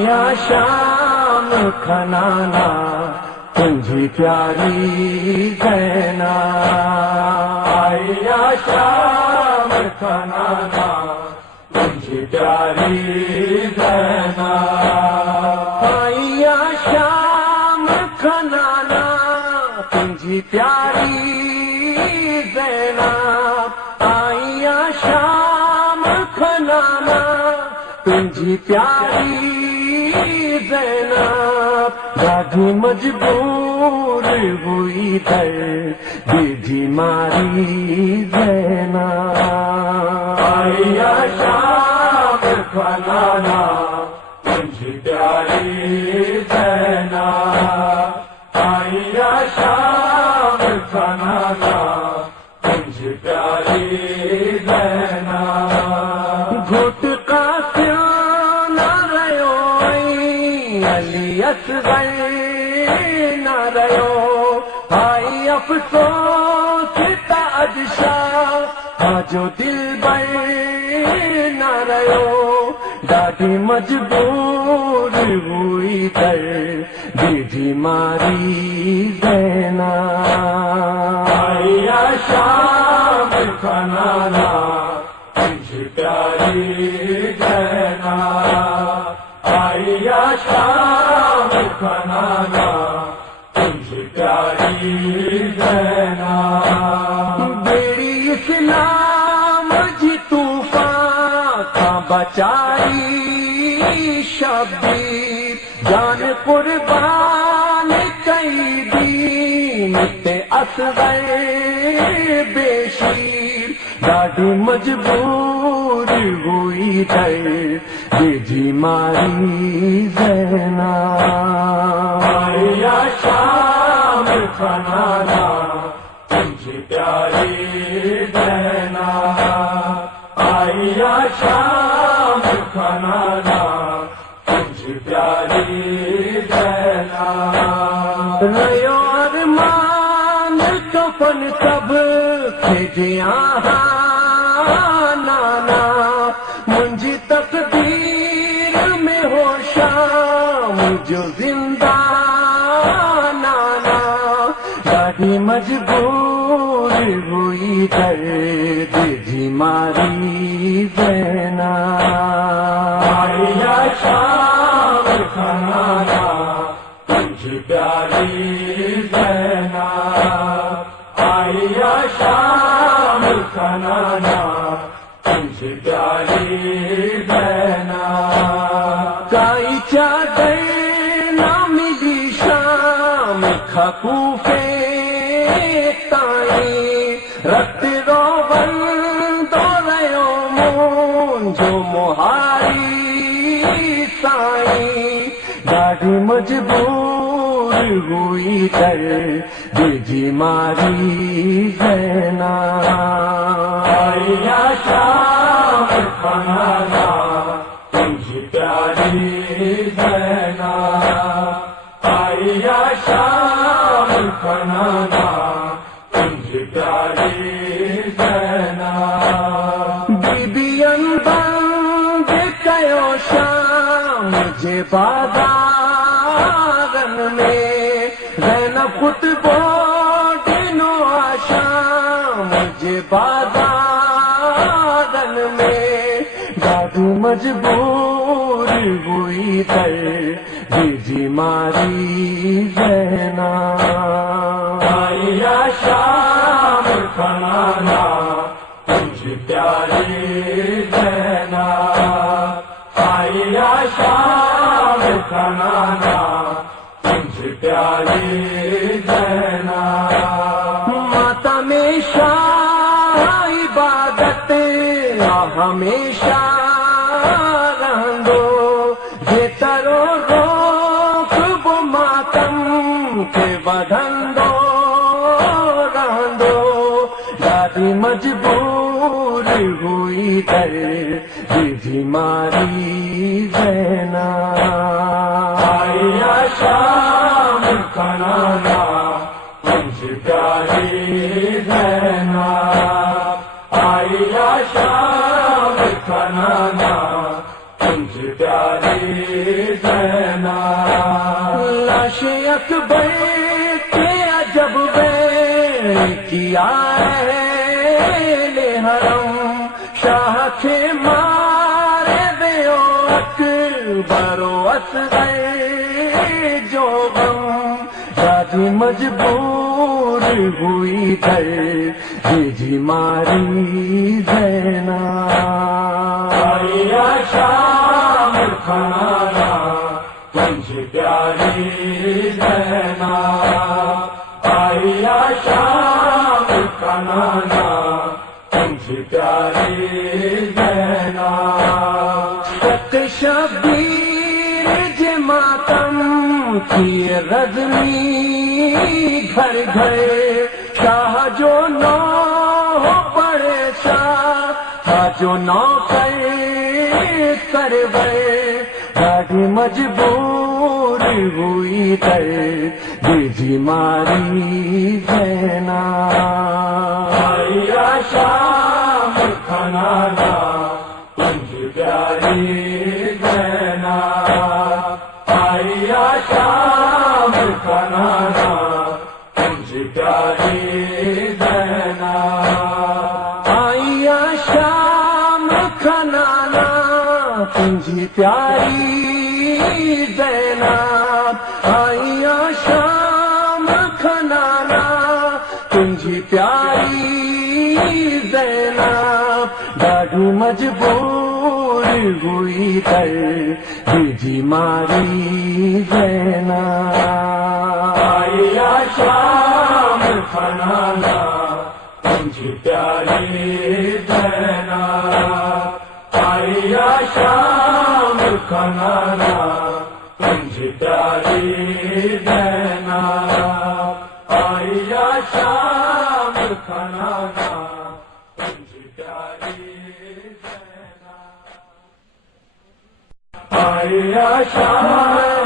या शाम खनाना तुझी प्यारी ज़ैना, या शाम खनाना तुझी प्यारी ज़ैना, या शाम खनाना तुझी प्यारी ज़ैना, या शाम खनाना तुझी प्यारी ज़ैना, ॾाढी मजबूर हुई दर बिजी मारी ज़ैना, या शाम खनाना तुझी प्यारी ज़ैना, या शाम खनाना तुझी प्यारी ज़ैना, घुट का क्यों न रहो अली असगर न रहो, भाई अफ़सोस ताज शाह जो दिलबर न रहो, ॾाढी मजबूर हुई दर बिजी मारी ज़ैना, या शाम खनाना तुझी प्यारी ज़ैना, या शाम खनाना तुझी प्यारी ज़ैना, बेड़ी इस्लाम जी तूफ़ान का बचाई शबीर, जान कुर्बान कई दीन ते असगर बेशीर, ॾाढी मजबूर हुई दर बिजी मारी ज़ैना, या शाम खनाना तुझी प्यारी ज़ैना, या शाम खनाना तुझी प्यारी ज़ैना, रयो अरमान कफन सब खेजिया नाना, मुंहिंजी तक़दीर में हो शाम जो ज़िंदा नाना, ॾाढी मजबूर हुई दर बिजी मारी ज़ैना, या शाम खनाना तुझी प्यारी ज़ैना, या शाम खनाना तुझी प्यारी ज़ैना, काई चादर न मिली शाम खकूफे ताईं, रत रोवन दो रयो मुंहिंजो मुहारी साईं, ॾाढी मजबूर हुई दर बिजी मारी ज़ैना, या शाम खनाना तुझी प्यारी ज़ैना, या शाम खनाना तुझी प्यारी ज़ैना, बीबियन बंद कयो शाम जे बाज़ारन में, ज़ैनब ख़ुतबो ॾिनो आ शाम जे बाज़ारन में, ॾाढी मजबूर हुई दर बिजी मारी ज़ैना, या शाम खनाना तुझी प्यारी ज़ैना, या शाम खनाना तुझी प्यारी ज़ैना, माता में शाह इबादत हमेशा रहंदो, जे तरो रोक वो मातम के वधंदो रहंदो, ॾाढी मजबूर हुई दर बिजी मारी ज़ैना, या शाम खनाना तुझी प्यारी ज़ैना, या शाम खनाना तुझी प्यारी ज़ैना। ज़ैना लाशे अकबर के अजब बैर किया ले हरम शाह थे मारे बेओ अकबरो असगर जो गम दादी मजबूर हुई दर जी मारी ज़ैना आया शाम खाना तुझे प्यारी ज़ैना आया शाम खाना तुझे प्यारी ज़ैना सत शबीर जे मातम की रज़मी घर घर शाह जो नौ पड़े शाह जो नौ कर ॾाढी मजबूर हुई तर जी मारी ज़ैना आया शाम खाना तुझे प्यारी ज़ैना आया शाम खाना तुझे प्यारी ज़ैना आया शाम खाना तुझी प्यारी ज़ैना आया शाम खनाना तुझी प्यारी ज़ैना ॾाढी मजबूर हुई तर जी मारी ज़ैना आया शाम खनाना तुझी प्यारी ज़ैना आया शाम खनाना तुझे प्यारी ज़ैना आया शाम खनाना तुझे प्यारी ज़ैना आया शाम